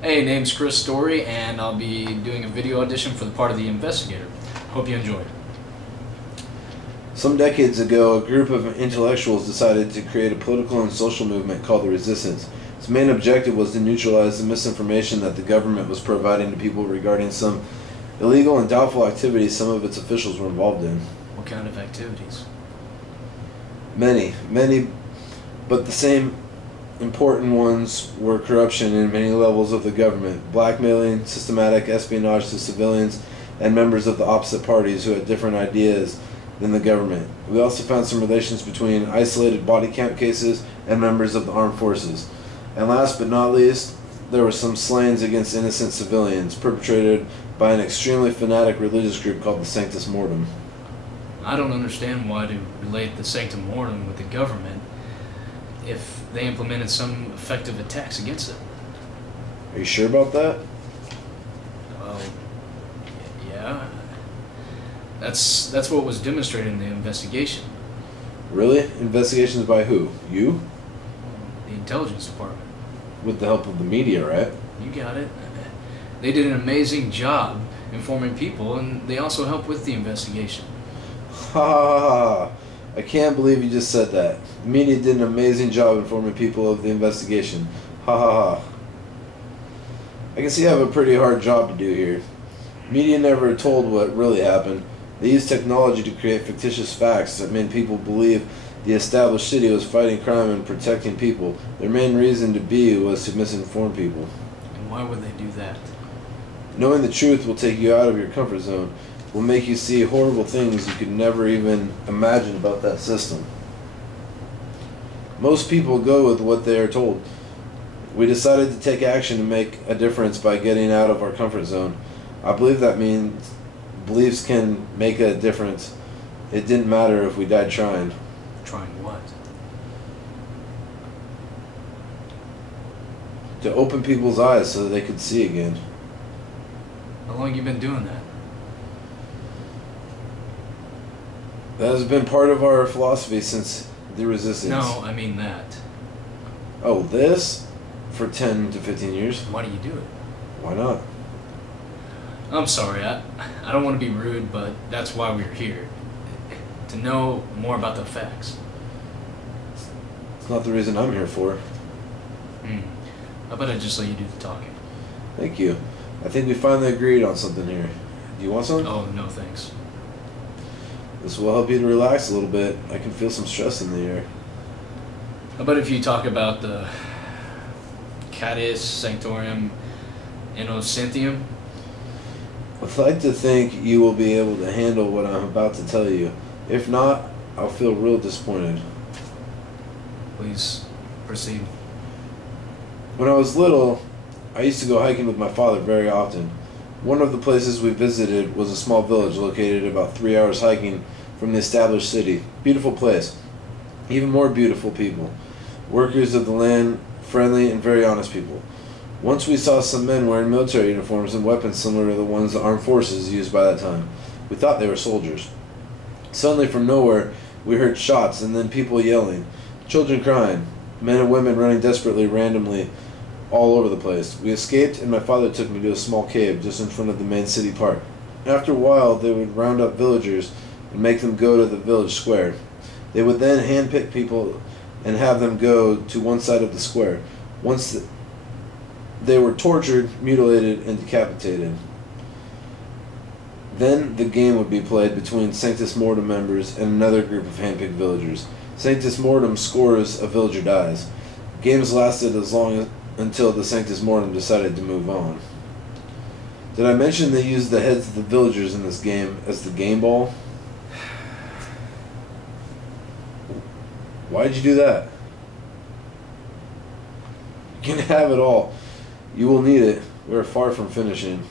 Hey, name's Kris Storey, and I'll be doing a video audition for the part of the Investigator. Hope you enjoy. Some decades ago, a group of intellectuals decided to create a political and social movement called the Resistance. Its main objective was to neutralize the misinformation that the government was providing to people regarding some illegal and doubtful activities some of its officials were involved in. What kind of activities? Many, but the same important ones were corruption in many levels of the government, blackmailing, systematic espionage to civilians, and members of the opposite parties who had different ideas than the government. We also found some relations between isolated body count cases and members of the armed forces. And last but not least, there were some slayings against innocent civilians perpetrated by an extremely fanatic religious group called the Sanctus Mortem. I don't understand why to relate the Sanctum Mortem with the government if they implemented some effective attacks against it. Are you sure about that? Well, yeah. That's what was demonstrated in the investigation. Really? Investigations by who? You? The intelligence department. With the help of the media, right? You got it. They did an amazing job informing people, and they also helped with the investigation. Ha ha ha. I can't believe you just said that. The media did an amazing job informing people of the investigation. Ha ha ha. I can see you have a pretty hard job to do here. Media never told what really happened. They used technology to create fictitious facts that made people believe the established city was fighting crime and protecting people. Their main reason to be was to misinform people. And why would they do that? Knowing the truth will take you out of your comfort zone, will make you see horrible things you could never even imagine about that system. Most people go with what they are told. We decided to take action to make a difference by getting out of our comfort zone. I believe that means beliefs can make a difference. It didn't matter if we died trying. Trying what? To open people's eyes so that they could see again. How long have you been doing that? That has been part of our philosophy since the Resistance. No, I mean that. Oh, this? For 10 to 15 years? Why do you do it? Why not? I'm sorry, I don't want to be rude, but that's why we're here. To know more about the facts. It's not the reason I'm here for. How about I just let you do the talking? Thank you. I think we finally agreed on something here. Do you want some? Oh, no thanks. This will help you to relax a little bit. I can feel some stress in the air. How about if you talk about the Catus Sanctorum Innocentium? I'd like to think you will be able to handle what I'm about to tell you. If not, I'll feel real disappointed. Please proceed. When I was little, I used to go hiking with my father very often. One of the places we visited was a small village located about 3 hours hiking from the established city. Beautiful place. Even more beautiful people. Workers of the land, friendly and very honest people. Once we saw some men wearing military uniforms and weapons similar to the ones the armed forces used by that time. We thought they were soldiers. Suddenly from nowhere, we heard shots and then people yelling, children crying, men and women running desperately randomly all over the place. We escaped and my father took me to a small cave just in front of the main city park. After a while, they would round up villagers and make them go to the village square. They would then handpick people and have them go to one side of the square. Once they were tortured, mutilated, and decapitated. Then the game would be played between Sanctus Mortem members and another group of handpicked villagers. Sanctus Mortem scores, a villager dies. Games lasted as long until the Sanctus Mortem decided to move on. Did I mention they used the heads of the villagers in this game as the game ball? Why did you do that? You can have it all. You will need it. We are far from finishing.